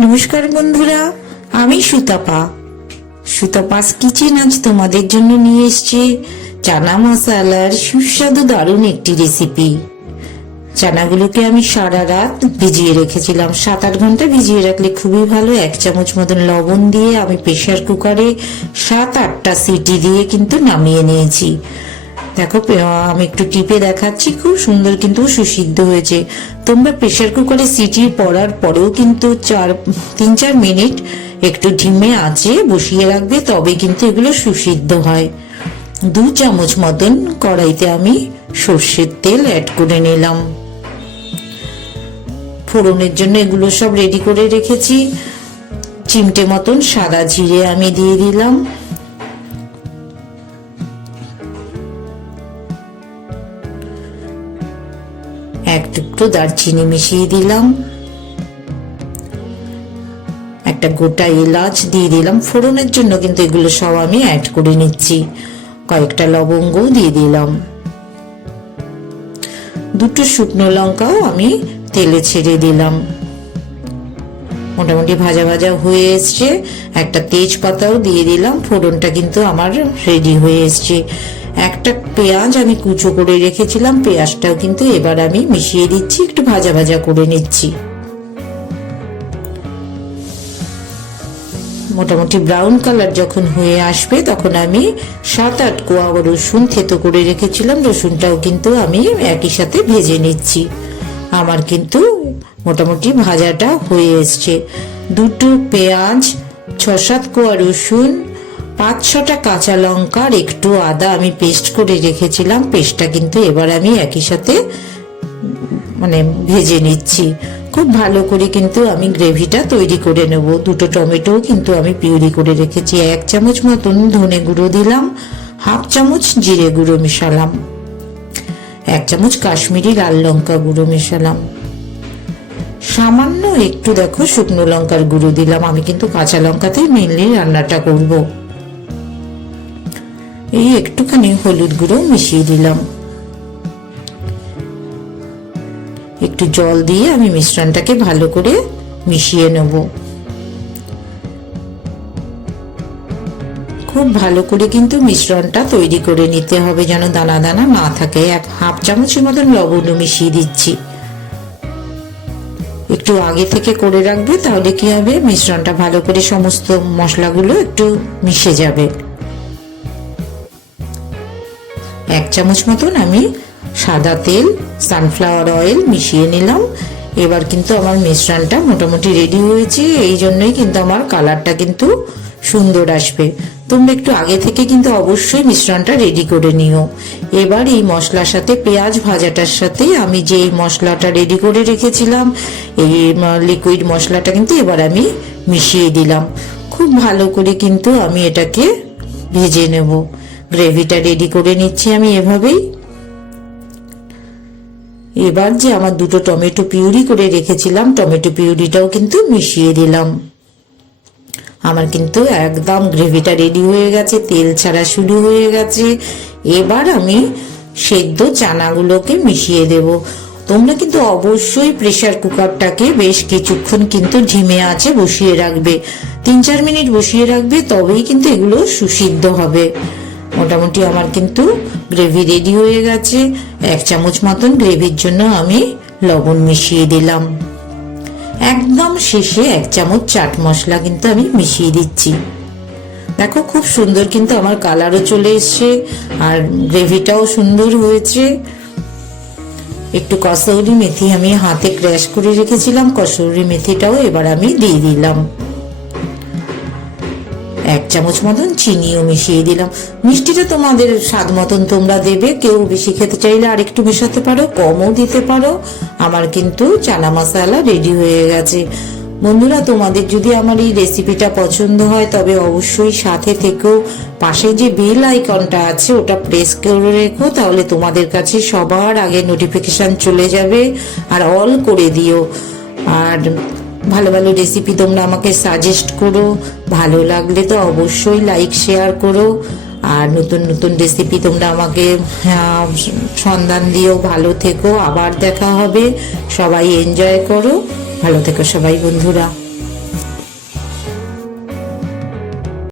নমস্কার বন্ধুরা, আমি সুতাপাস কিচেন আজ তোমাদের জন্য নিয়ে এসেছি চানা মশালার সুস্বাদু দারুণ একটি রেসিপি। চানাগুলোকে আমি সারা রাত ভিজিয়ে রেখেছিলাম, 7-8 ঘন্টা ভিজিয়ে রাখলে খুবই ভালো। 1 চামচ মতন লবণ দিয়ে আমি প্রেসার কুকারে 7-8টা সিটি দিয়ে কিন্তু নামিয়ে নিয়েছি। দেখো আমি একটু টিপে দেখাচ্ছি, খুব সুন্দর কিন্তু সুসিদ্ধ হয়েছে। তোমরা প্রেসার কুকারে সিটি পড়ার পরেও কিন্তু 3-4 মিনিট একটু ধিমে আঁচে বসিয়ে রাখবে, তবে কিন্তু এগুলো সুসিদ্ধ হয়। 2 চামচ মতন কড়াইতে আমি সর্ষের তেল অ্যাড করে নিলাম। ফোড়নের জন্য এগুলো সব রেডি করে রেখেছি। চিমটে মতন সাদা জিরে আমি দিয়ে দিলাম। এক টুকরো দারচিনি মিশিয়ে দিলাম। একটা গোটা এলাচ দিয়ে দিলাম। ফোড়নের জন্য কিন্তু এগুলো সব আমি অ্যাড করে নিচ্ছি। কয়েকটা লবঙ্গ দিয়ে দিলাম। 2টো শুকনো লঙ্কাও আমি তেলে ছেড়ে দিলাম। মোটামুটি ভাজা ভাজা হয়ে এসছে। একটা তেজপাতাও দিয়ে দিলাম। ফোড়নটা কিন্তু আমার রেডি হয়ে এসছে। একটা পেঁয়াজ আমি কুচো করে রেখেছিলাম, পেঁয়াজটাও কিন্তু এবার আমি মিশিয়ে দিচ্ছি, একটু ভাজা ভাজা করে নিচ্ছি। মোটামুটি ব্রাউন কালার যখন হয়ে আসবে তখন আমি 7-8 কোয়া রসুন থেতো করে রেখেছিলাম, রসুনটাও কিন্তু আমি একই সাথে ভেজে নিচ্ছি। আমার কিন্তু মোটামুটি ভাজাটা হয়ে এসছে। 2টো পেঁয়াজ, 6-7 কোয়া রসুন, 5-6টা কাঁচা লঙ্কা আর একটু আদা আমি পেস্ট করে রেখেছিলাম। পেস্টটা কিন্তু এবার আমি একই সাথে ভেজে নিচ্ছি। খুব ভালো করে কিন্তু আমি গ্রেভিটা তৈরি করে নেব। 2টো টমেটো কিন্তু আমি পিউরি করে রেখেছি। 1 চামচ মতন ধনে গুঁড়ো দিলাম, 1/2 চামচ জিরে গুঁড়ো মেশালাম, 1 চামচ কাশ্মীরি লাল লঙ্কা গুঁড়ো মেশালাম, সামান্য একটু দেখো শুকনো লঙ্কার গুঁড়ো দিলাম। আমি কিন্তু কাঁচা লঙ্কাতেই মেনলি রান্নাটা করব। এই একটুখানি হলুদ গুঁড়ো মিশিয়ে দিলাম। একটু জল দিয়ে আমি মিশ্রণটাকে ভালো করে মিশিয়ে নেব। খুব ভালো করে কিন্তু মিশ্রণটা তৈরি করে নিতে হবে, যেন দানা দানা না থাকে। 1/2 চামচের মতন লবণ মিশিয়ে দিচ্ছি। একটু আগে থেকে করে রাখবে, তাহলে কি হবে, মিশ্রণটা ভালো করে সমস্ত মশলাগুলো একটু মিশে যাবে। 1 চামচ মতন আমি সাদা তেল, সানফ্লাওয়ার অয়েল মিশিয়ে নিলাম। এবার কিন্তু আমার মিশ্রণটা মোটামুটি রেডি হয়েছে। এই জন্যই কিন্তু আমার কালারটা কিন্তু সুন্দর আসবে। তোমরা একটু আগে থেকে কিন্তু অবশ্যই মিশ্রণটা রেডি করে নিও। এবার এই মশলার সাথে, পেঁয়াজ ভাজাটার সাথে আমি যে মশলাটা রেডি করে রেখেছিলাম, এই লিকুইড মশলাটা কিন্তু এবার আমি মিশিয়ে দিলাম। খুব ভালো করে কিন্তু আমি এটাকে ভেজে নেব। গ্রেভিটা রেডি করে নিচ্ছি আমি এভাবেই। এবার যে আমার 2টো টমেটো পিউরি করে রেখেছিলাম, টমেটো পিউরিটাও কিন্তু মিশিয়ে দিলাম। আমার কিন্তু একদম গ্রেভিটা রেডি হয়ে গেছে, তেল ছাড়া শুরু হয়ে গেছে। এবার আমি সেদ্ধ চানাগুলোকে মিশিয়ে দেব। তোমরা কিন্তু অবশ্যই প্রেসার কুকারটাকে বেশ কিছুক্ষণ কিন্তু ধিমে আঁচে বসিয়ে রাখবে। 3-4 মিনিট বসিয়ে রাখবে, তবেই কিন্তু এগুলো সুসিদ্ধ হবে। মোটামুটি আমার কিন্তু গ্রেভি রেডি হয়ে গেছে। 1 চামচ মতন গ্রেভির জন্য আমি লবণ মিশিয়ে দিলাম। একদম শেষে 1 চামচ চাট মশলা কিন্তু আমি মিশিয়ে দিচ্ছি। দেখো খুব সুন্দর কিন্তু আমার কালারও চলে এসছে, আর গ্রেভিটাও সুন্দর হয়েছে। একটু কসৌরি মেথি আমি হাতে ক্র্যাশ করে রেখেছিলাম, কসৌরি মেথিটাও এবার আমি দিয়ে দিলাম। 1 চামচ মতন চিনিও মিশিয়ে দিলাম। মিষ্টিটা তোমাদের স্বাদ মতন তোমরা দেবে। কেউ বেশি খেতে চাইলে আর একটু মেশাতে পারো, কমও দিতে পারো। আমার কিন্তু চানা মশলা রেডি হয়ে গেছে। বন্ধুরা, তোমাদের যদি আমার এই রেসিপিটা পছন্দ হয় তবে অবশ্যই সাথে থেকেও পাশে যে বেল আইকনটা আছে ওটা প্রেস করে রেখো, তাহলে তোমাদের কাছে সবার আগে নোটিফিকেশন চলে যাবে। আর অল করে দিও। আর ভালো ভালো রেসিপি তোমরা আমাকে সাজেস্ট করো। ভালো লাগলে তো অবশ্যই লাইক শেয়ার করো। আর নতুন নতুন রেসিপি তোমরা আমাকে সন্ধান দিও। ভালো থেকো, আবার দেখা হবে। সবাই এনজয় করো। ভালো থেকো সবাই বন্ধুরা।